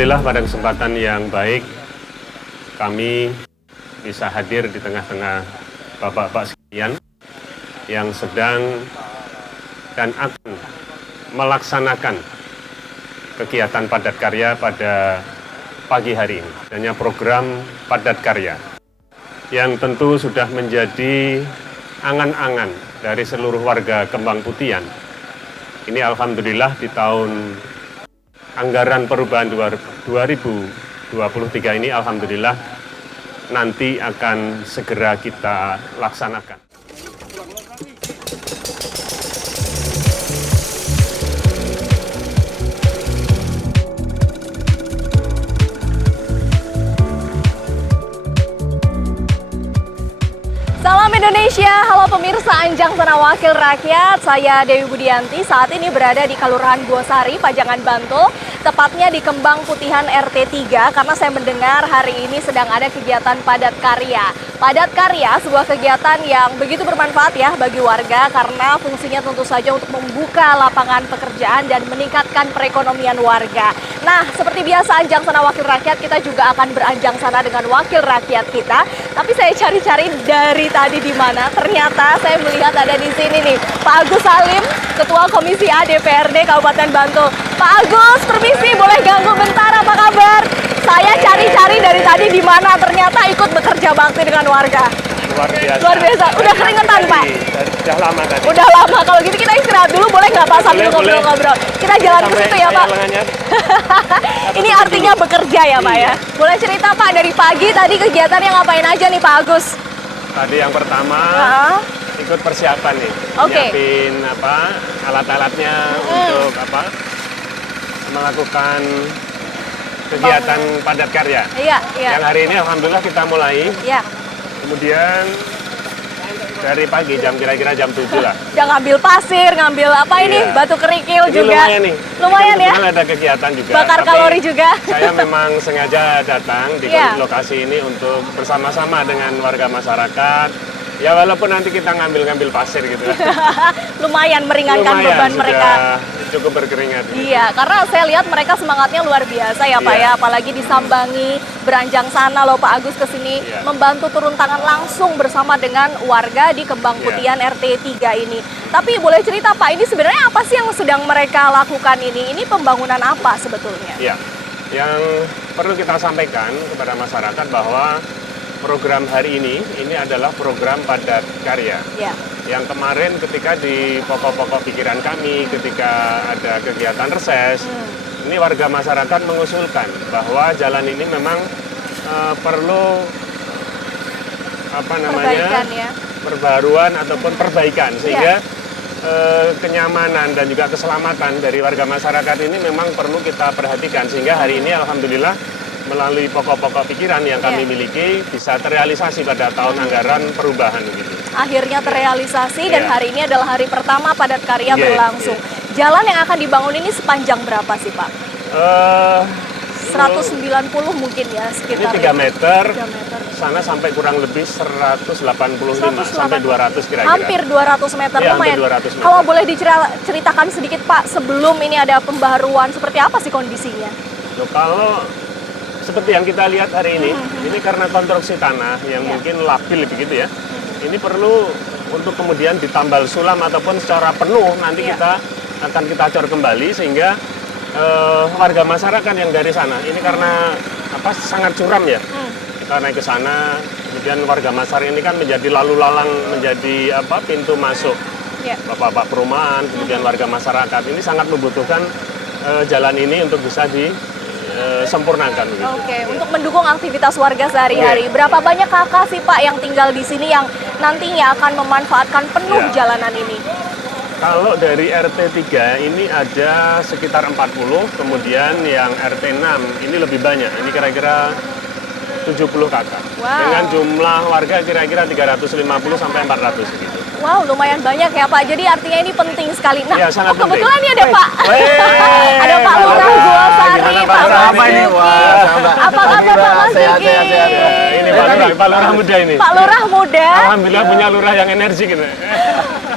Alhamdulillah pada kesempatan yang baik kami bisa hadir di tengah-tengah Bapak-Bapak sekalian yang sedang dan akan melaksanakan kegiatan padat karya pada pagi hari ini. Adanya program padat karya yang tentu sudah menjadi angan-angan dari seluruh warga Kembang Putihan. Ini alhamdulillah di tahun anggaran perubahan 2023 ini alhamdulillah nanti akan segera kita laksanakan. Salam Indonesia, halo pemirsa Anjang Sana Wakil Rakyat, saya Dewi Budianti, saat ini berada di Kelurahan Buosari, Pajangan Bantul, tepatnya di Kembang Putihan RT 3, karena saya mendengar hari ini sedang ada kegiatan padat karya. Padat karya, sebuah kegiatan yang begitu bermanfaat ya bagi warga, karena fungsinya tentu saja untuk membuka lapangan pekerjaan dan meningkatkan perekonomian warga. Nah, seperti biasa Anjang Sana Wakil Rakyat, kita juga akan beranjang sana dengan wakil rakyat kita, tapi saya cari-cari dari tadi di mana. Ternyata saya melihat ada di sini nih, Pak Agus Salim, Ketua Komisi A DPRD Kabupaten Bantul. Pak Agus, permisi, boleh ganggu bentar, apa kabar? Saya cari-cari dari tadi di mana, ternyata ikut bekerja bakti dengan warga. Luar biasa. Luar biasa. Udah keringetan, Pak? Sudah lama tadi. Udah lama. Kalau gitu kita istirahat dulu, boleh nggak Pak sambil ngobrol-ngobrol? Kita jalan ke situ ya, Pak. Ini artinya bekerja ya, Pak ya. Boleh cerita Pak, dari pagi tadi kegiatannya ngapain aja nih Pak Agus? Tadi yang pertama ikut persiapan nih, nyiapin alat-alatnya untuk melakukan kegiatan padat karya. Iya. Yang hari ini alhamdulillah kita mulai. Iya. Kemudian dari pagi kira-kira jam 7 lah. Udah ngambil pasir, ngambil apa ini? Batu kerikil ini juga. Lumayan nih. Lumayan ya. Ada kegiatan juga. Bakar kalori juga. Saya memang sengaja datang di lokasi ini untuk bersama-sama dengan warga masyarakat. Ya walaupun nanti kita ngambil pasir gitu. Lumayan meringankan beban mereka. Cukup berkeringat. Iya, karena saya lihat mereka semangatnya luar biasa ya Pak ya, apalagi disambangi, beranjang sana loh Pak Agus ke sini, membantu turun tangan langsung bersama dengan warga di Kembang Putihan RT 3 ini. Tapi boleh cerita Pak, ini sebenarnya apa sih yang sedang mereka lakukan ini? Ini pembangunan apa sebetulnya? Iya, yang perlu kita sampaikan kepada masyarakat bahwa program hari ini adalah program padat karya. Ya. Yang kemarin ketika di pokok-pokok pikiran kami, ketika ada kegiatan reses, ini warga masyarakat mengusulkan bahwa jalan ini memang perlu perbaruan ataupun perbaikan, sehingga kenyamanan dan juga keselamatan dari warga masyarakat ini memang perlu kita perhatikan, sehingga hari ini alhamdulillah melalui pokok-pokok pikiran yang kami miliki bisa terrealisasi pada tahun anggaran perubahan gitu. Akhirnya terrealisasi dan hari ini adalah hari pertama padat karya berlangsung. Jalan yang akan dibangun ini sepanjang berapa sih Pak? 190 mungkin ya sekitar. Ini 3 meter, sana sampai kurang lebih 185 sampai 200 kira-kira. Hampir 200 meter, lumayan. 200 meter. Kalau boleh diceritakan sedikit Pak, sebelum ini ada pembaharuan, seperti apa sih kondisinya? Kalau seperti yang kita lihat hari ini karena konstruksi tanah yang mungkin labil begitu ya. Ini perlu untuk kemudian ditambal sulam ataupun secara penuh nanti kita cor kembali, sehingga warga masyarakat yang dari sana ini karena sangat curam ya. Kita naik ke sana, kemudian warga masyarakat ini kan menjadi lalu lalang, menjadi pintu masuk bapak-bapak perumahan, kemudian warga masyarakat ini sangat membutuhkan jalan ini untuk bisa sempurnakan. Oke, untuk mendukung aktivitas warga sehari-hari. Berapa banyak kakak sih Pak yang tinggal di sini yang nantinya akan memanfaatkan penuh jalanan ini? Kalau dari RT 3 ini ada sekitar 40, kemudian yang RT 6 ini lebih banyak. Ini kira-kira 70 kakak. Dengan jumlah warga kira-kira 350 sampai 400 gitu. Wow, lumayan banyak ya Pak. Jadi artinya ini penting sekali. Nah, kebetulan penting. ini ada Pak. Ada Pak Lurah Buosari, Pak Basuki. Apa kabar Pak Basuki? Ini Pak Lurah muda ini. Pak Lurah muda. Alhamdulillah punya lurah yang energi gitu.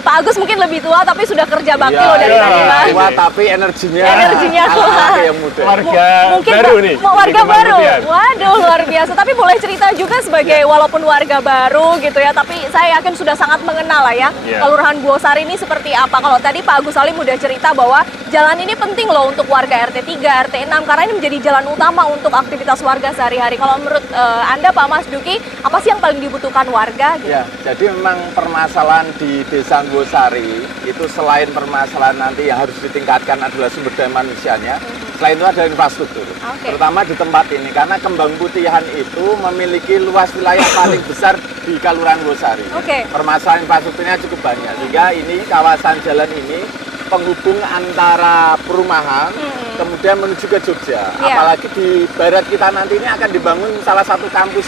Pak Agus mungkin lebih tua tapi sudah kerja bakti Iya, loh dari iya. tadi Pak. tua tapi energinya Energinya ala-ala yang muda. Warga Mungkin baru Pak, nih. mau warga di Kembang baru. Putihan. Waduh, luar biasa. Tapi boleh cerita juga sebagai walaupun warga baru gitu ya, tapi saya yakin sudah sangat mengenal lah ya. Iya. Kelurahan Buosari ini seperti apa. Kalau tadi Pak Agus Salim udah cerita bahwa jalan ini penting loh untuk warga RT 3, RT 6 karena ini menjadi jalan utama untuk aktivitas warga sehari-hari. Kalau menurut Anda Pak Mas Duki, apa sih yang paling dibutuhkan warga gitu? Ya, jadi memang permasalahan di Desa Buosari itu selain permasalahan nanti yang harus ditingkatkan adalah sumber daya manusianya, selain itu ada infrastruktur. Oke. Terutama di tempat ini, karena Kembang Putihan itu memiliki luas wilayah paling besar di Kelurahan Buosari. Oke. Permasalahan infrastrukturnya cukup banyak, sehingga ini kawasan jalan ini penghubung antara perumahan, kemudian menuju ke Jogja. Iya. Apalagi di barat kita nanti ini akan dibangun salah satu kampus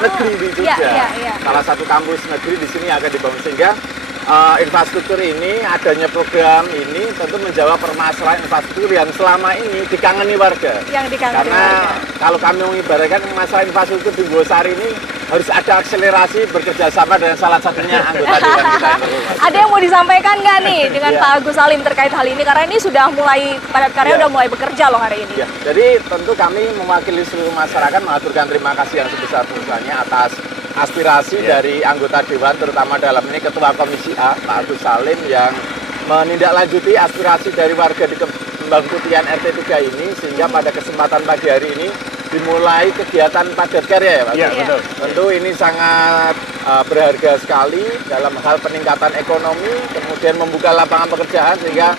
negeri di Jogja. Iya. Salah satu kampus negeri di sini akan dibangun, sehingga infrastruktur ini, adanya program ini tentu menjawab permasalahan infrastruktur yang selama ini dikangeni warga. Yang dikangeni Karena warga. kalau kami mengibaratkan masalah infrastruktur di Buosari ini harus ada akselerasi bekerja sama dengan salah satunya anggota dewan kita yang terhormat. Ada yang mau disampaikan nggak nih dengan Iya. Pak Agus Salim terkait hal ini? Karena ini sudah mulai, Padat Karya Iya. udah mulai bekerja loh hari ini. Ya, jadi tentu kami mewakili seluruh masyarakat mengaturkan terima kasih yang sebesar-besarnya atas aspirasi dari anggota Dewan, terutama dalam ini Ketua Komisi A, Pak Agus Salim, yang menindaklanjuti aspirasi dari warga di Kembang Putihan RT 3 ini, sehingga pada kesempatan pagi hari ini dimulai kegiatan padat karya ya Pak. Iya, Iya. betul. Tentu ini sangat berharga sekali dalam hal peningkatan ekonomi, kemudian membuka lapangan pekerjaan, sehingga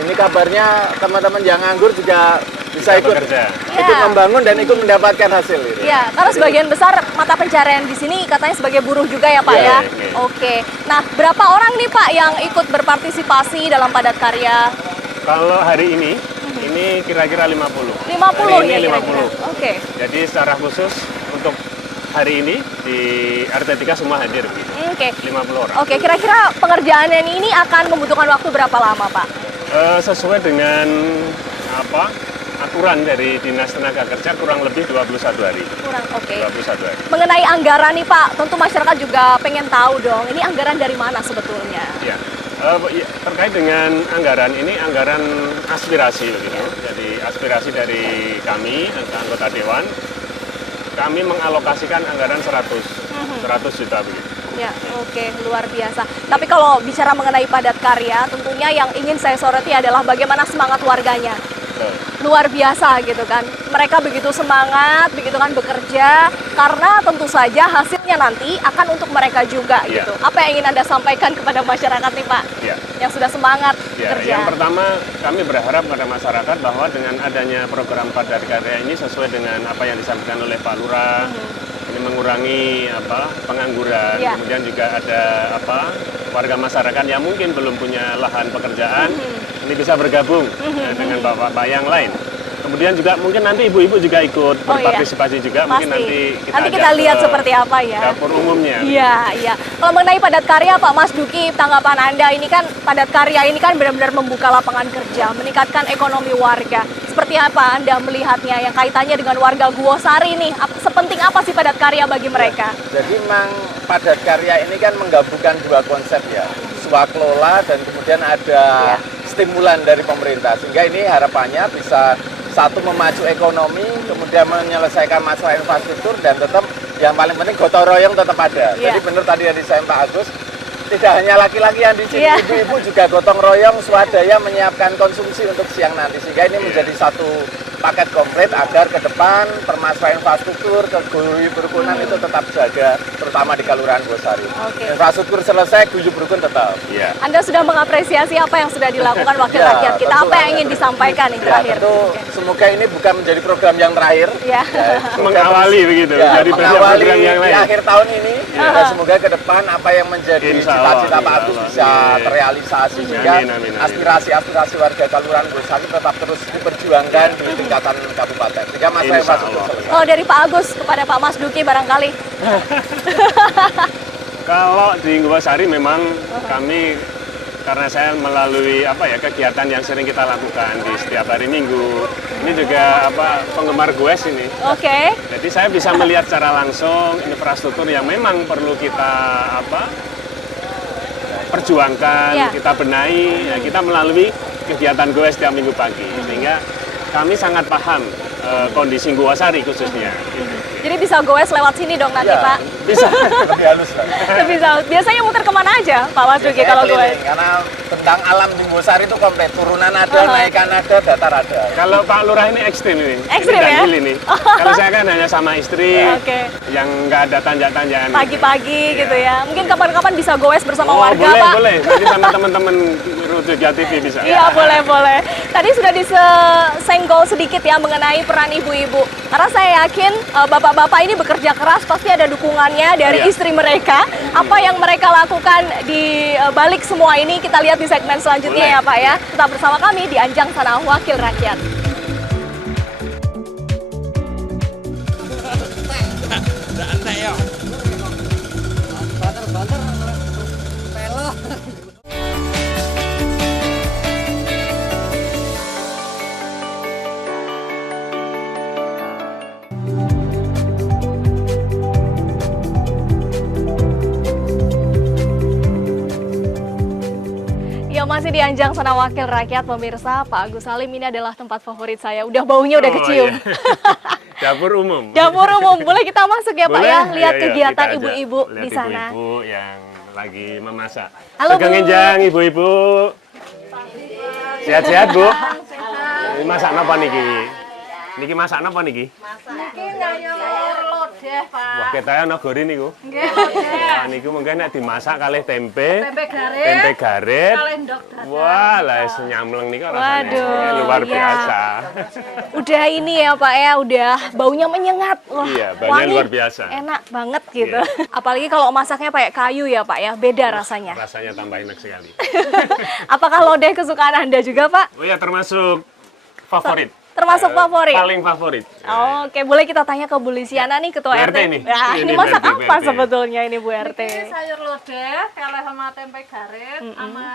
ini kabarnya teman-teman yang nganggur juga bisa ikut bekerja. ikut Iya. membangun dan ikut mendapatkan hasil gitu. Iya, karena sebagian besar mata pencarian di sini katanya sebagai buruh juga ya Pak Iya, ya. oke. Oke. Nah, berapa orang nih Pak yang ikut berpartisipasi dalam padat karya? Kalau hari ini kira-kira 50. 50 Hari ini ya 50. kira-kira. Oke. Jadi secara khusus untuk hari ini di RT 3 semua hadir begitu. Oke. 50 orang. Oke, kira-kira pengerjaan ini akan membutuhkan waktu berapa lama Pak? Sesuai dengan aturan dari Dinas Tenaga Kerja kurang lebih 21 hari. Kurang, oke. 21 hari. Mengenai anggaran nih Pak, tentu masyarakat juga pengen tahu dong, ini anggaran dari mana sebetulnya? Ya. Terkait dengan anggaran ini anggaran aspirasi begitu. Jadi aspirasi dari kami anggota dewan, kami mengalokasikan anggaran 100 juta begitu. Ya, oke, luar biasa. Tapi kalau bicara mengenai padat karya, tentunya yang ingin saya soroti adalah bagaimana semangat warganya. Betul. Luar biasa gitu kan. Mereka begitu semangat, begitu kan bekerja, karena tentu saja hasilnya nanti akan untuk mereka juga Iya. gitu. Apa yang ingin Anda sampaikan kepada masyarakat nih Pak? Ya. Yang sudah semangat Ya, bekerja. yang pertama kami berharap pada masyarakat bahwa dengan adanya program padat karya ini sesuai dengan apa yang disampaikan oleh Pak Lurah, ini mengurangi pengangguran, Ya. kemudian juga ada warga masyarakat yang mungkin belum punya lahan pekerjaan, ini bisa bergabung dengan bapak-bapak yang lain. Kemudian juga mungkin nanti ibu-ibu juga ikut Oh, iya. berpartisipasi juga, mungkin Pasti. nanti kita ajak lihat ke seperti apa ya. dapur umumnya. Iya, iya. Kalau mengenai padat karya, Pak Mas Duki, tanggapan Anda ini kan padat karya ini kan benar-benar membuka lapangan kerja, meningkatkan ekonomi warga. Seperti apa Anda melihatnya yang kaitannya dengan warga Buosari nih? Sepenting apa sih padat karya bagi mereka? Jadi memang padat karya ini kan menggabungkan dua konsep ya, swakelola dan kemudian ada Iya. stimulan dari pemerintah, sehingga ini harapannya bisa satu memacu ekonomi, kemudian menyelesaikan masalah infrastruktur, dan tetap yang paling penting gotong royong tetap ada. Iya. Jadi benar tadi yang disampaikan Pak Agus, tidak hanya laki-laki yang di sini, Iya. ibu-ibu juga gotong royong swadaya menyiapkan konsumsi untuk siang nanti, sehingga ini menjadi satu paket komplit agar ke depan permasalahan infrastruktur, keguyuban kerukunan itu tetap jaga, terutama di Kelurahan Buosari. Oke. Infrastruktur selesai, guyup rukun tetap. Iya. Anda sudah mengapresiasi apa yang sudah dilakukan wakil Ya, rakyat kita. tentu Apa yang lah. ingin disampaikan nih Ya, terakhir? tentu semoga ini bukan menjadi program yang terakhir. Ya. semoga Mengawali begitu, ya, jadi banyak mengawali program yang di lain. akhir tahun ini. Ya. Dan semoga ke depan apa yang menjadi Insya Allah, cita-cita Pak insya Agus Allah. bisa Amin. terrealisasi, sehingga Amin, amin, amin. aspirasi-aspirasi warga Kelurahan Buosari tetap terus diperjuangkan di tingkatan kabupaten. Sehingga masalah Insya infrastruktur Allah. selesai. Kalau dari Pak Agus kepada Pak Mas Duki barangkali. Kalau di Buosari memang kami, karena saya melalui kegiatan yang sering kita lakukan di setiap hari Minggu, ini juga penggemar goes ini. Oke. Jadi saya bisa melihat secara langsung infrastruktur yang memang perlu kita perjuangkan, Ya. kita benahi, ya kita melalui kegiatan goes tiap minggu pagi. Sehingga kami sangat paham kondisi Guwasari khususnya. Jadi bisa goes lewat sini dong nanti, Ya, Pak. bisa lebih halus lah. Bisa. Biasanya muter kemana aja, Pak Waduki Biasanya kalau keliling, goes? karena tentang alam di Guwasari itu komplit, turunan ada, naikan ada, datar ada. Kalau Pak Lurah ini ekstrim ini. Ekstrim ini ya? ganjil ini. Kalau saya kan hanya sama istri, Oke. yang nggak ada tanjak-tanjakan. Pagi-pagi gitu ya. Mungkin kapan-kapan bisa goes bersama Oh, warga, boleh, Pak. boleh. Nanti sama teman-teman Rute TV bisa. Iya, boleh. Tadi sudah disenggol sedikit ya mengenai peran ibu-ibu. Karena saya yakin bapak-bapak ini bekerja keras, pasti ada dukungannya dari Iya. istri mereka. Apa yang mereka lakukan di balik semua ini kita lihat di segmen selanjutnya Boleh. ya, Pak ya. Tetap bersama kami di Anjang Sana Wakil Rakyat. Ya masih di Anjang Sana Wakil Rakyat pemirsa, Pak Agus Salim ini adalah tempat favorit saya. Udah baunya udah Oh, kecium. iya. Dapur umum. Dapur umum, boleh kita masuk ya Pak Boleh? ya, lihat Iya, kegiatan kita ajak. ibu-ibu Lihat di sana. Ibu-ibu yang lagi memasak. Halo, Sugeng Bu. Enjang, ibu-ibu. Sehat-sehat, Bu? Ini masak apa niki? Niki masak apa niki? Niki sayur lodeh, Pak. Wah, ketaya nagori niku. Nggih, lodeh. Wah, niku mungkin nek dimasak kalih tempe, Tempe garing. tempe garet. Kalih ndok dadar. Wah, lah wis nyamleng niku rasanya. Waduh, Luar iya. biasa. Udah ini ya Pak ya, udah baunya menyengat. Wah, Iya, baunya wangi. luar biasa. Enak banget gitu. Iya. Apalagi kalau masaknya pakai kayu ya Pak ya, beda rasanya. Rasanya tambah enak sekali. Apakah lodeh kesukaan Anda juga Pak? Oh ya, termasuk favorit. Termasuk favorit? Paling favorit. Oh, Oke, boleh kita tanya ke Bu Lisiana nih, Ketua Bu RT. RT nih. Nah, Ini ini masak Bu apa RT. sebetulnya ini Bu RT? Niki sayur lodeh, kalih sama tempe garing, sama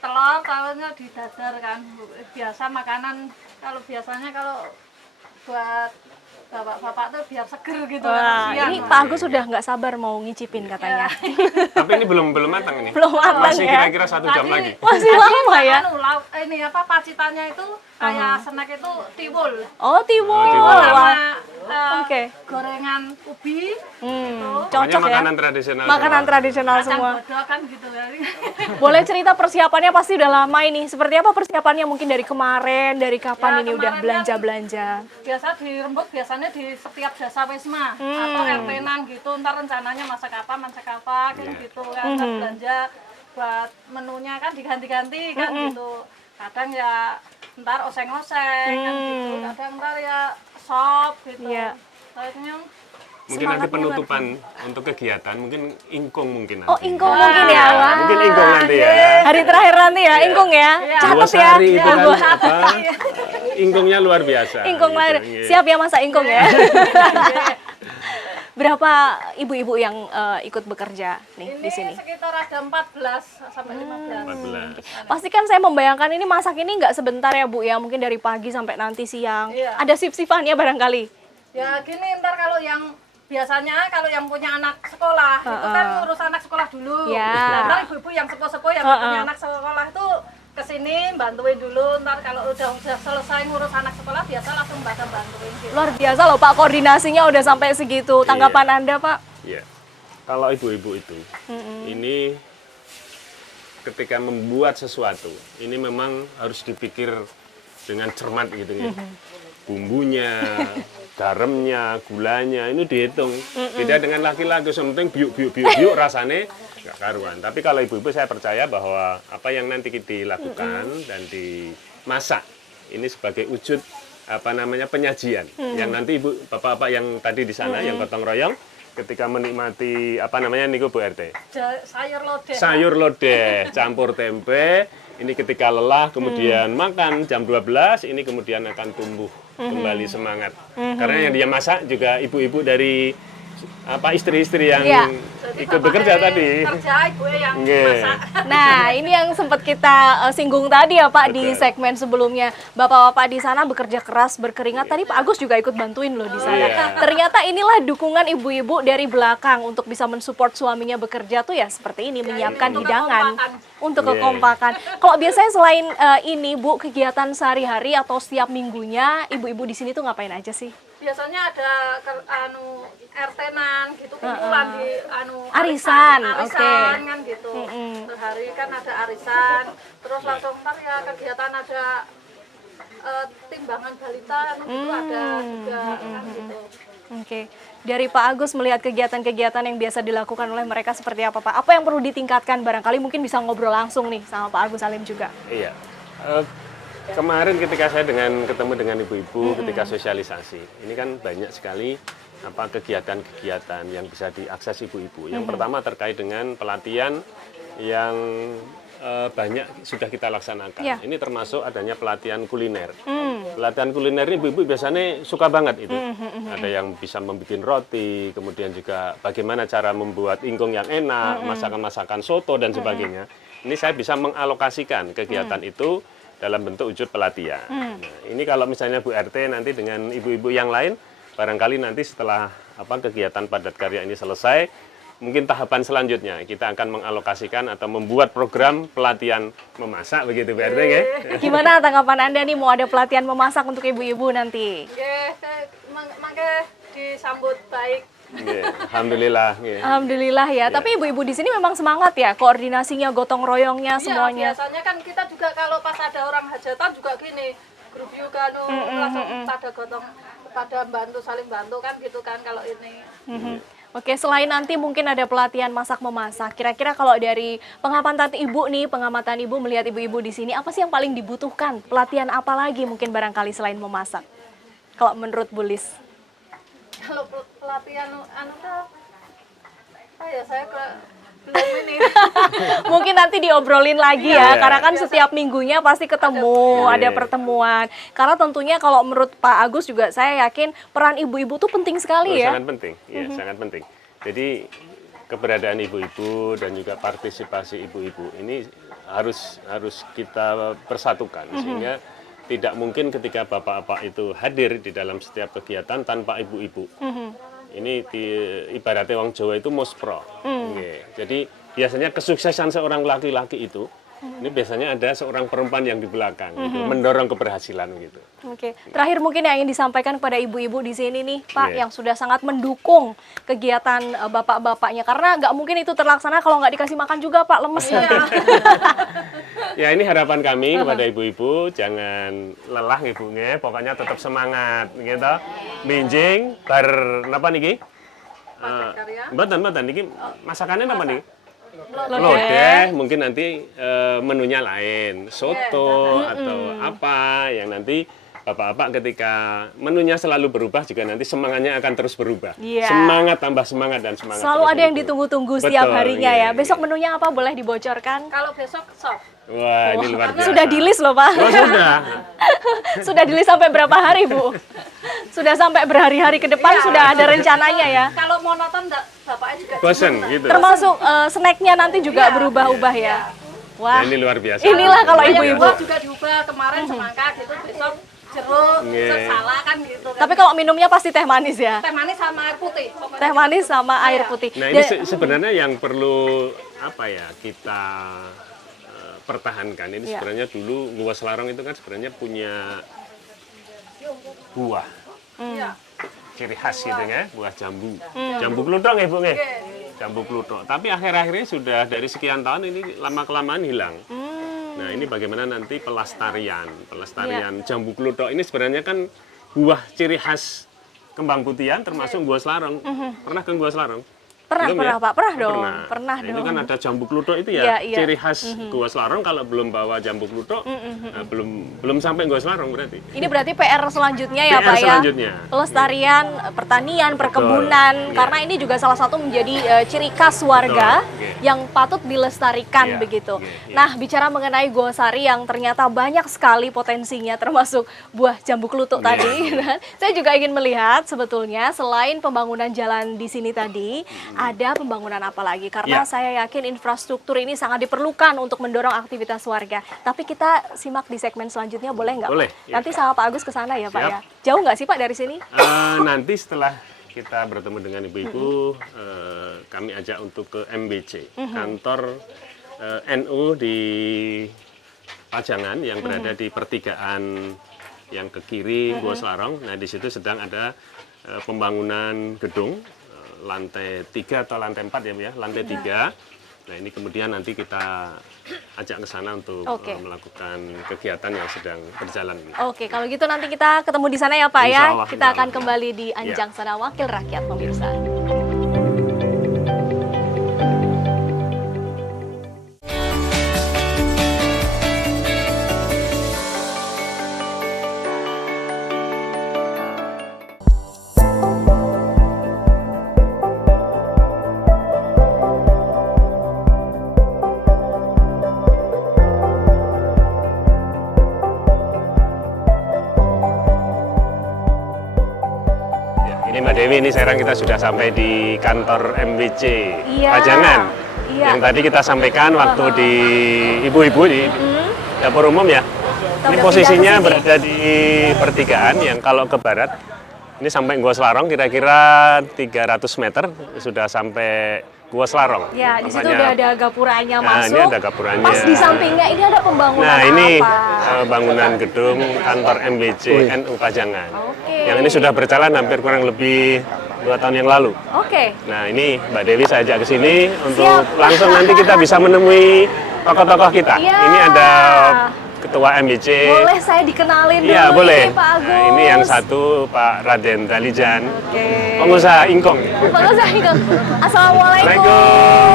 telur, tahunya didadar kan. Biasa makanan, kalau biasanya kalau buat bapak-bapak tuh biar seger gitu. Wah, siang. ini Pak Agus sudah nggak sabar mau ngicipin katanya. Tapi ini belum matang ini. Belum matang Masih ya? kira-kira 1 jam lagi. Masih lama ya? Anu, ini apa pacitannya itu kayak snack itu tiwul. Oh, tiwul. tiwul. Wah. Sama Oke. gorengan ubi. Pokoknya Cocok ya. makanan tradisional. Makanan semua. tradisional Kacang semua. bodoh kan gitu ya. Boleh cerita persiapannya pasti udah lama ini. Seperti apa persiapannya mungkin dari kemarin, dari kapan Ya, ini udah kemarin belanja-belanja? Biasa dirembuk biasanya di setiap jasa wisma atau RT-nan gitu. Ntar rencananya masak apa kan gitu kan. Ntar belanja buat menunya kan diganti-ganti kan gitu. Kadang ya ntar oseng-oseng kan gitu. Kadang ntar ya sop gitu. Iya. Kayaknya Mungkin nanti penutupan untuk kegiatan mungkin ingkung mungkin nanti. Oh, ingkung mungkin ya, Wah. Mungkin ingkung nanti ya. Hari terakhir nanti ya, ingkung ya. Catat ya. Guwasari itu kan Gua- apa? Ingkungnya luar biasa. Ingkung gitu. lahir. Iya. Siap ya masak ingkung ya. Berapa ibu-ibu yang ikut bekerja nih di sini? sekitar ada 14 sampai 15. 14. Pasti kan saya membayangkan ini masak ini nggak sebentar ya Bu ya, mungkin dari pagi sampai nanti siang. Iya. Ada sip-sipannya barangkali. Ya gini ntar kalau yang biasanya kalau yang punya anak sekolah itu kan ngurus anak sekolah dulu. Ya. Nah, ntar ibu-ibu yang sepuh-sepuh yang punya anak sekolah itu kesini bantuin dulu. Ntar kalau udah selesai ngurus anak sekolah biasa langsung pada bantuin gitu. Luar biasa loh Pak, koordinasinya udah sampai segitu. Tanggapan Anda Pak? Iya. Kalau ibu-ibu itu, ini ketika membuat sesuatu, ini memang harus dipikir dengan cermat gitu ya. Bumbunya, garamnya, gulanya, ini dihitung. Beda dengan laki-laki, sementing biuk rasanya nggak karuan. Tapi kalau ibu-ibu saya percaya bahwa apa yang nanti dilakukan dan dimasak, ini sebagai wujud apa namanya penyajian. Yang nanti ibu bapak-bapak yang tadi di sana, yang gotong royong, ketika menikmati apa namanya niku Bu RT. Sayur lodeh. Sayur lodeh campur tempe, ini ketika lelah kemudian makan jam 12, ini kemudian akan tumbuh kembali semangat. Karena yang dia masak juga ibu-ibu dari istri-istri yang Iya. ikut bekerja tadi. Kerja ibu yang Nggih. masak. Nah, ini yang sempat kita singgung tadi ya Pak di Betul. segmen sebelumnya. Bapak-bapak di sana bekerja keras, berkeringat. Tadi Pak Agus juga ikut bantuin loh di sana. Iya. Ternyata inilah dukungan ibu-ibu dari belakang untuk bisa mensupport suaminya bekerja tuh ya seperti ini, menyiapkan untuk hidangan kekompakan. untuk Iya. kekompakan. Kalau biasanya selain ini Bu, kegiatan sehari-hari atau setiap minggunya ibu-ibu di sini tuh ngapain aja sih? Biasanya ada RT-nan gitu kumpulan di Arisan, arisan oke. kan gitu. Sehari kan ada arisan, terus langsung ntar ya kegiatan ada timbangan balita gitu ada juga kan gitu. Oke. Dari Pak Agus melihat kegiatan-kegiatan yang biasa dilakukan oleh mereka seperti apa Pak? Apa yang perlu ditingkatkan barangkali mungkin bisa ngobrol langsung nih sama Pak Agus Salim juga. Iya. Kemarin ketika saya ketemu dengan ibu-ibu ketika sosialisasi, ini kan banyak sekali kegiatan-kegiatan yang bisa diakses ibu-ibu. Yang pertama terkait dengan pelatihan yang banyak sudah kita laksanakan. Iya. Ini termasuk adanya pelatihan kuliner. Pelatihan kuliner ini ibu-ibu biasanya suka banget itu. Ada yang bisa membuat roti, kemudian juga bagaimana cara membuat ingkung yang enak, masakan-masakan soto dan sebagainya. Ini saya bisa mengalokasikan kegiatan itu dalam bentuk wujud pelatihan. Nah, ini kalau misalnya Bu RT nanti dengan ibu-ibu yang lain, barangkali nanti setelah kegiatan padat karya ini selesai, mungkin tahapan selanjutnya kita akan mengalokasikan atau membuat program pelatihan memasak begitu Bu RT ya. Gimana tanggapan Anda nih mau ada pelatihan memasak untuk ibu-ibu nanti? Nggih, mangke disambut baik. Nggih, alhamdulillah nggih. Alhamdulillah ya. Tapi ibu-ibu di sini memang semangat ya, koordinasinya, gotong royongnya semuanya. Iya, biasanya kan kita juga kalau pas ada orang hajatan juga gini, grup juga langsung pada gotong pada bantu saling bantu kan gitu kan kalau ini. Oke, selain nanti mungkin ada pelatihan masak memasak. Kira-kira kalau dari pengamatan ibu nih, pengamatan ibu melihat ibu-ibu di sini, apa sih yang paling dibutuhkan? Pelatihan apa lagi mungkin barangkali selain memasak? Kalau menurut Bu Lis? Kalau pelatihan saya belum ini. Mungkin nanti diobrolin lagi ya, Iya. karena kan setiap minggunya pasti ketemu, ada Iya. pertemuan. Karena tentunya kalau menurut Pak Agus juga saya yakin peran ibu-ibu tuh penting sekali ya. Sangat penting, ya sangat penting. Jadi keberadaan ibu-ibu dan juga partisipasi ibu-ibu ini harus kita persatukan sehingga tidak mungkin ketika bapak-bapak itu hadir di dalam setiap kegiatan tanpa ibu-ibu. Ini ibaratnya orang Jawa itu mospro. Nggih. Jadi biasanya kesuksesan seorang laki-laki itu ini biasanya ada seorang perempuan yang di belakang gitu, mendorong keberhasilan gitu. Oke, terakhir mungkin yang ingin disampaikan kepada ibu-ibu di sini nih, Pak, Iya. yang sudah sangat mendukung kegiatan bapak-bapaknya, karena nggak mungkin itu terlaksana kalau nggak dikasih makan juga, Pak, lemes nanti. Ya ini harapan kami kepada ibu-ibu, jangan lelah ibunya, pokoknya tetap semangat gitu. Minjing bar napa niki? Mboten niki masakannya apa niki? Lodeh, mungkin nanti menunya lain, soto atau apa yang nanti bapak-bapak ketika menunya selalu berubah juga nanti semangatnya akan terus berubah. Iya. Semangat tambah semangat dan semangat. Selalu terus ada yang itu. ditunggu-tunggu setiap Betul, harinya iya, ya. Besok iya. menunya apa boleh dibocorkan? Kalau besok sop. Wah, ini luar biasa. Sudah di list loh, Pak. Oh, sudah. Sudah di list sampai berapa hari, Bu? Sudah sampai berhari-hari ke depan sudah ada rencananya ya. Kalau monoton bapaknya juga Bosen jenuh, gitu. Termasuk snacknya nanti juga berubah-ubah ya. Wah, Nah, ini luar biasa. inilah kalau Yang ibu-ibu. dibuat juga diubah kemarin semangka gitu, besok jeruk, Iya. besok salah kan gitu kan. Tapi kalau minumnya pasti teh manis ya. Teh manis sama air putih. Pokoknya. Teh manis sama air putih. Nah, ini Dan- sebenarnya yang perlu kita pertahankan. Ini Iya. sebenarnya dulu Gua Selarong itu kan sebenarnya punya buah Iya. ciri khas gitu ya, buah jambu. Jambu kluthuk ya, Bu nggih? Jambu kluthuk. Tapi akhir-akhirnya sudah dari sekian tahun ini lama-kelamaan hilang. Nah, ini bagaimana nanti pelestarian jambu kluthuk ini sebenarnya kan buah ciri khas Kembang Putihan termasuk Gua Selarong. Pernah ke Gua Selarong? Pernah, Belum ya? Pak. Pernah dong. Pernah. Pernah Nah, itu dong. kan ada jambu kluthuk itu Iya, ya, iya. ciri khas Gua Selarong. Kalau belum bawa jambu kluthuk, nah, belum sampai Gua Selarong berarti. Ini berarti PR selanjutnya ya PR Pak ya? selanjutnya. Pelestarian, pertanian, perkebunan. Iya. Karena ini juga salah satu menjadi ciri khas warga Betul, oke. yang patut dilestarikan Iya, begitu. iya. Nah, bicara mengenai Gua Sari yang ternyata banyak sekali potensinya termasuk buah jambu kluthuk Iya. tadi. Dan saya juga ingin melihat sebetulnya selain pembangunan jalan di sini tadi, ada pembangunan apa lagi? Karena Iya. saya yakin infrastruktur ini sangat diperlukan untuk mendorong aktivitas warga. Tapi kita simak di segmen selanjutnya, boleh nggak? Boleh, Pak? ya. Nanti sama Pak Agus ke sana ya Pak Siap. ya. Jauh nggak sih Pak dari sini? Nanti setelah kita bertemu dengan ibu-ibu, kami ajak untuk ke MBC, kantor NU di Pajangan yang berada di pertigaan yang ke kiri Gua Selarong. Nah, di situ sedang ada pembangunan gedung lantai 3 atau lantai 4 ya Bu ya, lantai 3. Nah, ini kemudian nanti kita ajak ke sana untuk Oke. melakukan kegiatan yang sedang berjalan. Oke, kalau gitu nanti kita ketemu di sana ya Pak Insya ya. Allah, Kita insya akan Allah. kembali di Anjang Sana Wakil Rakyat pemirsa. Ya, ini Mbak Dewi, ini sekarang kita sudah sampai di kantor MBC Iya. Pajangan. Iya. Yang tadi kita sampaikan waktu di ibu-ibu di dapur umum ya. Kita Ini udah posisinya pindah ke sini. berada di pertigaan yang kalau ke barat. Ini sampai Gua Selarong kira-kira 300 meter sudah sampai Gua Selarong. Ya, di situ Tempatnya- udah ada gapuranya Nah, masuk. ini ada gapuranya. Pas di sampingnya ini ada pembangunan Nah, ini apa? bangunan gedung kantor MBC NU Pajangan. Oke. Yang ini sudah berjalan hampir kurang lebih 2 tahun yang lalu. Oke. Nah, ini Mbak Dewi saya ajak ke sini untuk Siap. langsung nanti kita bisa menemui tokoh-tokoh kita. Iya. Ini ada Ketua MBC. Boleh saya dikenalin dulu Iya, boleh. ini Pak Agus. Nah, ini yang satu Pak Raden Dalijan, Oke. pengusaha ingkong. Pak Agus, Assalamualaikum. Assalamualaikum.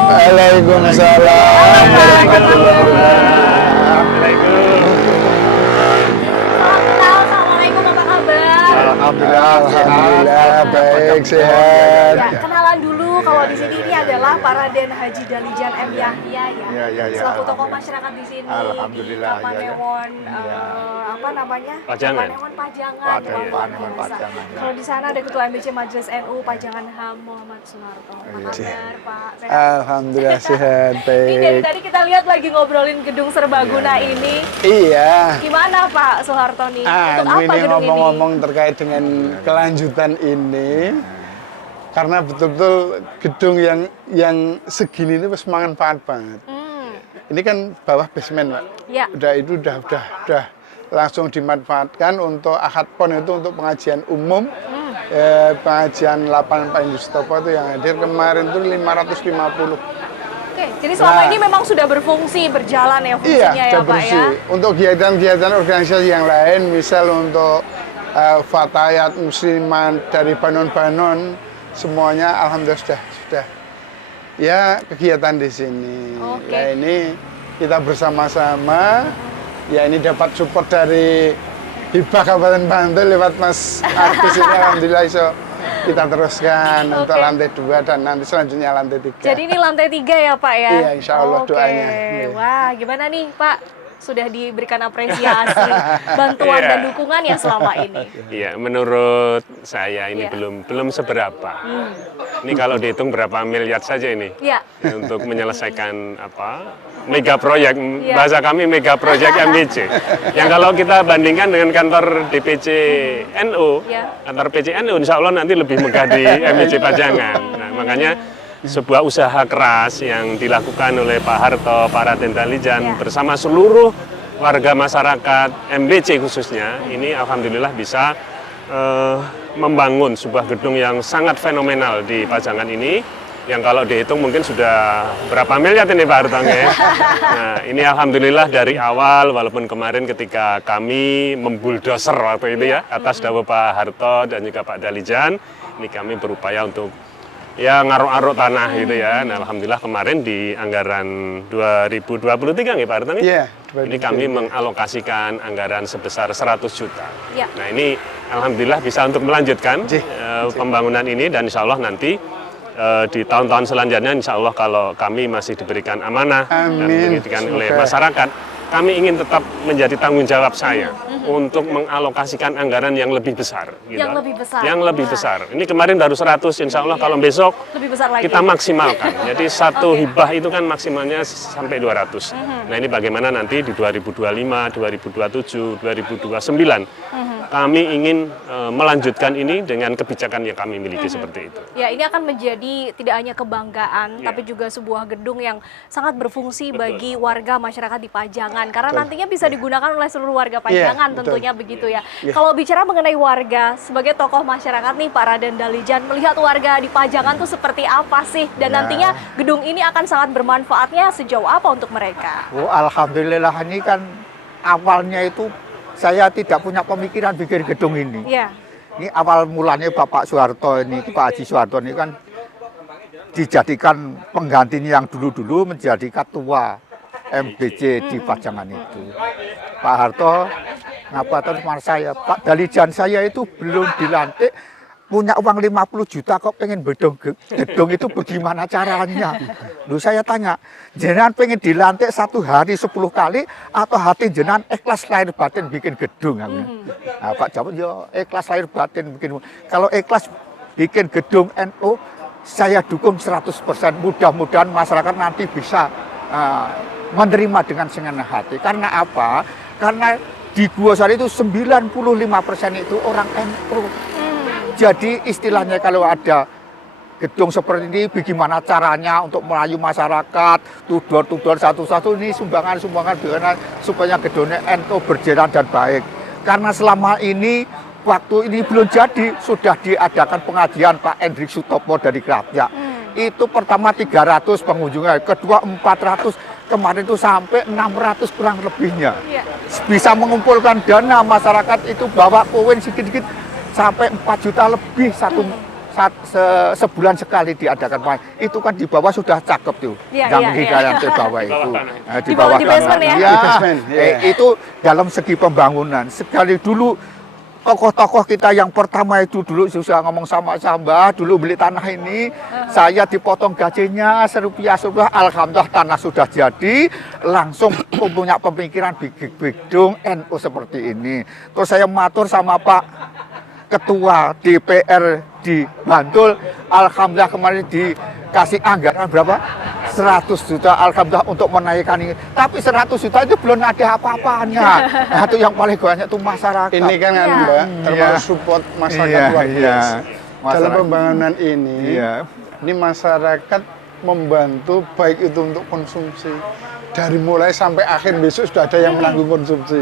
Waalaikumsalam. Assalamualaikum. Salam kenal, Assalamualaikum, apa kabar? Alhamdulillah baik sehat. Ya, kenalan dulu kalau di sini ini adalah Pak Raden Haji Dalijan M. Yahya ya. Ya. Selaku tokoh masyarakat di sini Alhamdulillah, di Kapanewon apa namanya? Pajangan. Kapanewon Pajangan. Kapanewon Luar biasa. Pajangan, ya. Kalau di sana ada Ketua MBC Majelis NU Pajangan HAM Muhammad Soeharto. Apa kabar Pak? Sehat? Alhamdulillah sehat Ini dari baik. tadi kita lihat lagi ngobrolin gedung serbaguna ini. Iya. Gimana Pak Soeharto nih? Untuk apa Ini gedung ini? ngomong-ngomong terkait dengan kelanjutan ini, karena betul-betul gedung yang segini ini wis manfaat banget. Ini kan bawah basement, Pak. Ya. Udah langsung dimanfaatkan untuk Ahad Pon itu untuk pengajian umum. Pengajian lapangan Pak Industopo itu yang hadir kemarin itu 550. Oke, jadi selama Nah. ini memang sudah berfungsi, berjalan ya Iya, fungsinya ya sudah Pak bersih. ya. Untuk kegiatan-kegiatan organisasi yang lain, misal untuk fatayat musliman dari banon-banon, semuanya alhamdulillah sudah. Ya, kegiatan di sini. Oke. Ya ini kita bersama-sama. Ya ini dapat support dari Hibah Kabupaten Bantul lewat Mas Artis ini alhamdulillah iso kita teruskan untuk Oke. lantai 2 dan nanti selanjutnya lantai 3. Jadi ini lantai 3 ya Pak ya? Iya, insya Allah Oke. doanya. Iya. Wah, gimana nih Pak? Sudah diberikan apresiasi, bantuan Iya. dan dukungan ya selama ini? Iya, menurut saya ini Iya. belum seberapa. Ini kalau dihitung berapa miliar saja ini Iya. untuk menyelesaikan mega proyek, Iya. bahasa kami mega proyek MBC. Yang kalau kita bandingkan dengan kantor DPC NU, Iya. kantor PC NU insya Allah nanti lebih megah di MBC Pajangan. Nah, makanya sebuah usaha keras yang dilakukan oleh Pak Harto, Pak Raden Dalijan Iya. bersama seluruh warga masyarakat MBC khususnya, ini alhamdulillah bisa membangun sebuah gedung yang sangat fenomenal di Pajangan ini, yang kalau dihitung mungkin sudah berapa miliar ini Pak Harto ya. Nah, ini alhamdulillah dari awal, walaupun kemarin ketika kami membuldoser waktu itu ya atas dawuh Pak Harto dan juga Pak Dalijan, ini kami berupaya untuk ya ngaruk-aruk tanah gitu ya. Nah, alhamdulillah kemarin di anggaran 2023 nggih Pak Arto nih? Iya, Ini kami mengalokasikan anggaran sebesar 100 juta. Ya. Nah, ini alhamdulillah bisa untuk melanjutkan pembangunan ini dan insya Allah nanti di tahun-tahun selanjutnya insya Allah kalau kami masih diberikan amanah dan diberikan oleh masyarakat, kami ingin tetap menjadi tanggung jawab saya untuk mengalokasikan anggaran yang lebih besar. Gitu. Yang lebih besar. Yang lebih besar. Ini kemarin baru 100, insya Allah kalau besok Lebih besar lagi. kita maksimalkan. Jadi satu hibah itu kan maksimalnya sampai 200. Nah ini bagaimana nanti di 2025, 2027, 2029 kami ingin melanjutkan ini dengan kebijakan yang kami miliki seperti itu. Ya, ini akan menjadi tidak hanya kebanggaan, tapi juga sebuah gedung yang sangat berfungsi bagi warga masyarakat di Pajangan. Karena nantinya bisa digunakan oleh seluruh warga Pajangan tentunya begitu ya. Kalau bicara mengenai warga, sebagai tokoh masyarakat nih Pak Raden Dalijan, melihat warga di Pajangan tuh seperti apa sih? Dan nantinya gedung ini akan sangat bermanfaatnya sejauh apa untuk mereka? Oh, alhamdulillah ini kan awalnya itu saya tidak punya pemikiran bikin gedung ini. Iya. Ini awal mulanya Bapak Soeharto ini, Pak Haji Soeharto ini kan dijadikan penggantinya yang dulu-dulu menjadi ketua MBC di Pajangan itu. Pak Harto ngapa teman saya, Pak Dalijan saya itu belum dilantik, punya uang 50 juta kok pengen gedung itu bagaimana caranya? Lalu saya tanya, jenengan pengen dilantik satu hari 10 kali atau hati jenengan ikhlas lahir batin bikin gedung? Nah, Pak jawab, ya ikhlas lahir batin bikin. Kalau ikhlas bikin gedung NU, saya dukung 100%. Mudah-mudahan masyarakat nanti bisa menerima dengan senang hati. Karena apa? Karena di Gua Sari itu 95% itu orang NU. Jadi istilahnya kalau ada gedung seperti ini, bagaimana caranya untuk merayu masyarakat, tudor satu-satu ini sumbangan supaya gedungnya NU berjalan dan baik. Karena selama ini, waktu ini belum jadi, sudah diadakan pengajian Pak Hendrik Sutopo dari Krapyak. Itu pertama 300 pengunjungnya, kedua 400, kemarin itu sampai 600 kurang lebihnya. Bisa mengumpulkan dana masyarakat itu bawa koin sedikit-sedikit, sampai 4 juta lebih sebulan sekali diadakan. Itu kan di bawah sudah cakep tuh. Yang di bawah itu. Di bawah di basement ya? Di basement, itu dalam segi pembangunan. Sekali dulu tokoh-tokoh kita yang pertama itu dulu susah ngomong sama Mbah, dulu beli tanah ini, saya dipotong gajinya serupiah, alhamdulillah tanah sudah jadi, langsung punya pemikiran bikin gedung NU seperti ini. Terus saya matur sama Pak Ketua DPR di Bantul, alhamdulillah kemarin dikasih anggaran berapa? 100 juta, alhamdulillah untuk menaikkan ini. Tapi 100 juta itu belum ada apa-apanya. Nah, itu yang paling banyak itu masyarakat. Ini kan Mbak, termasuk support masyarakat luar biasa. Dalam pembangunan ini masyarakat membantu baik itu untuk konsumsi. Dari mulai sampai akhir besok sudah ada yang menanggung konsumsi.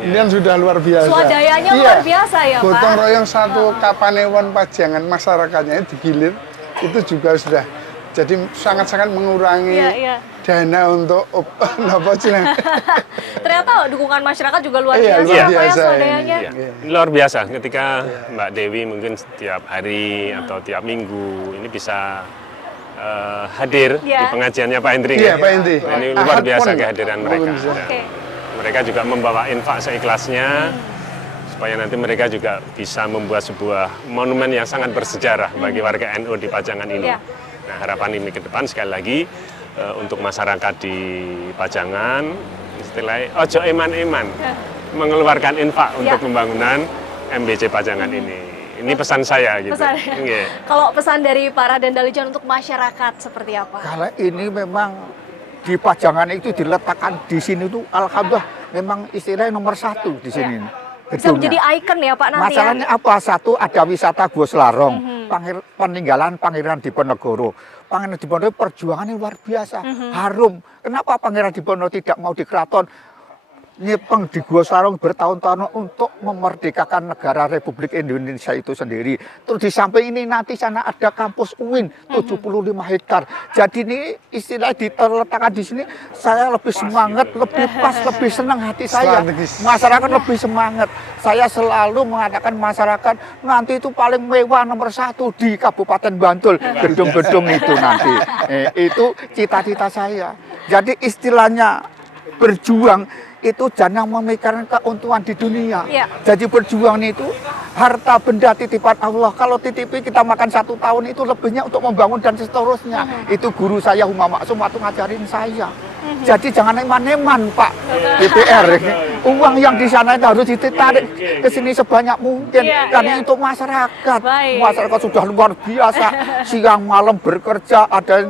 Ini kan sudah luar biasa. Swadayanya luar biasa ya Pak. Gotong royong satu Kapanewon Pajangan masyarakatnya digilir itu juga sudah. Jadi sangat-sangat mengurangi dana untuk Ternyata dukungan masyarakat juga luar Iya, biasa, luar Pak, ya biasa swadayanya. Luar biasa ketika Mbak Dewi mungkin setiap hari atau tiap minggu ini bisa hadir di pengajiannya Pak Hendri. Iya, Pak Hendri. Nah, ini luar biasa kehadiran mereka. Oke. Mereka juga membawa infak seikhlasnya supaya nanti mereka juga bisa membuat sebuah monumen yang sangat bersejarah bagi warga NU di Pajangan ini. Nah, harapan ini ke depan sekali lagi untuk masyarakat di Pajangan, istilahnya ojo eman-eman mengeluarkan infak untuk pembangunan MBC Pajangan ini. Ini pesan saya gitu. Kalau pesan dari Pak Raden Dalijan untuk masyarakat seperti apa? Kalau ini memang di Pajangan itu diletakkan di sini tuh alhamdulillah memang istilahnya nomor 1 di sini. Bisa menjadi ikon ya Pak nanti. Masalahnya apa? Satu ada wisata Gua Selarong, peninggalan Pangeran Diponegoro. Pangeran Diponegoro perjuangannya luar biasa, harum. Kenapa Pangeran Diponegoro tidak mau di keraton? nyepeng di Gua Sarong bertahun-tahun untuk memerdekakan negara Republik Indonesia itu sendiri. Terus di samping ini nanti sana ada kampus UIN 75 hektar. Jadi ini istilah diletakkan di sini, saya lebih semangat, lebih pas, lebih senang hati saya. Strategis. Masyarakat lebih semangat. Saya selalu mengatakan masyarakat nanti itu paling mewah nomor 1 di Kabupaten Bantul. Gedung-gedung itu nanti. Itu cita-cita saya. Jadi istilahnya berjuang itu jangan memikirkan keuntungan di dunia. Iya. Jadi berjuang itu harta benda titipan Allah. Kalau titipi kita makan 1 tahun itu lebihnya untuk membangun dan seterusnya. Itu guru saya Huma Maksum waktu ngajarin saya. Jadi jangan eman-eman Pak DPR. Uang yang di sana itu harus ditarik ke sini sebanyak mungkin. Iya, Karena iya. untuk masyarakat. Baik. Masyarakat sudah luar biasa. Siang malam bekerja, ada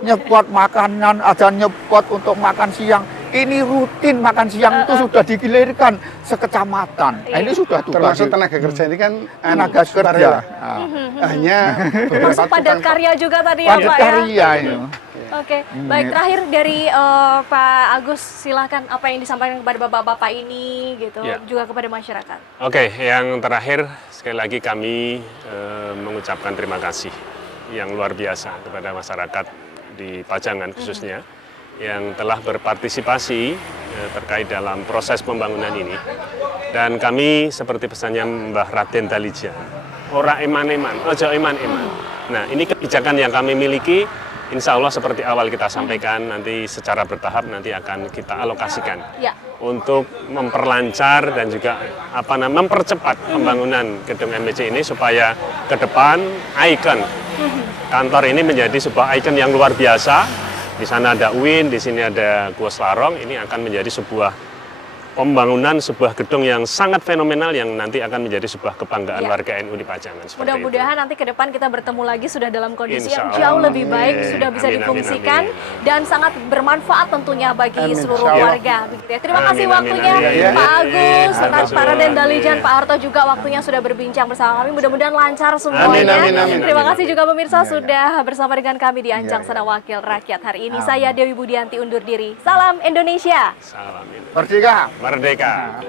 nyepot makanan, ada nyepot untuk makan siang. Ini rutin makan siang itu sudah digilirkan sekecamatan. Nah, ini sudah Termasuk tenaga kerja ini kan tenaga kerja. sukarela. Ah. Hanya beberapa Masuk padat tukang karya juga tadi ya Padat Pak ya. karya itu. Oke, baik terakhir dari Pak Agus, silakan apa yang disampaikan kepada bapak-bapak ini gitu, Ya. juga kepada masyarakat. Oke, yang terakhir sekali lagi kami mengucapkan terima kasih yang luar biasa kepada masyarakat di Pajangan khususnya yang telah berpartisipasi terkait dalam proses pembangunan ini. Dan kami seperti pesannya Mbah Raden Dalijan, ora eman-eman, ojo eman-eman. Nah, ini kebijakan yang kami miliki, insya Allah seperti awal kita sampaikan, nanti secara bertahap nanti akan kita alokasikan Ya. untuk memperlancar dan juga mempercepat pembangunan gedung MBC ini supaya ke depan ikon kantor ini menjadi sebuah ikon yang luar biasa. Di sana ada UIN, di sini ada Gua Sarong. Ini akan menjadi sebuah pembangunan sebuah gedung yang sangat fenomenal yang nanti akan menjadi sebuah kebanggaan Ya. warga NU di Pajangan. Seperti Mudah-mudahan nanti ke depan kita bertemu lagi sudah dalam kondisi Insya yang Allah. jauh lebih baik, Amin. sudah bisa Amin, amin, difungsikan amin. dan sangat bermanfaat tentunya bagi Amin. seluruh Insya Allah. warga. Begitu ya. Terima Amin, kasih amin, waktunya amin, amin. Pak Agus, Amin. Pak Raden Dalijan, Amin. Pak Harto juga waktunya sudah berbincang bersama kami. Mudah-mudahan lancar semuanya. Amin, amin, amin, Terima amin. kasih juga pemirsa sudah bersama dengan kami di Anjang Iya, iya. Sana Wakil Rakyat hari ini. Amin. Saya Dewi Budianti undur diri. Salam Indonesia. Salam ini. Merdeka. Merdeka.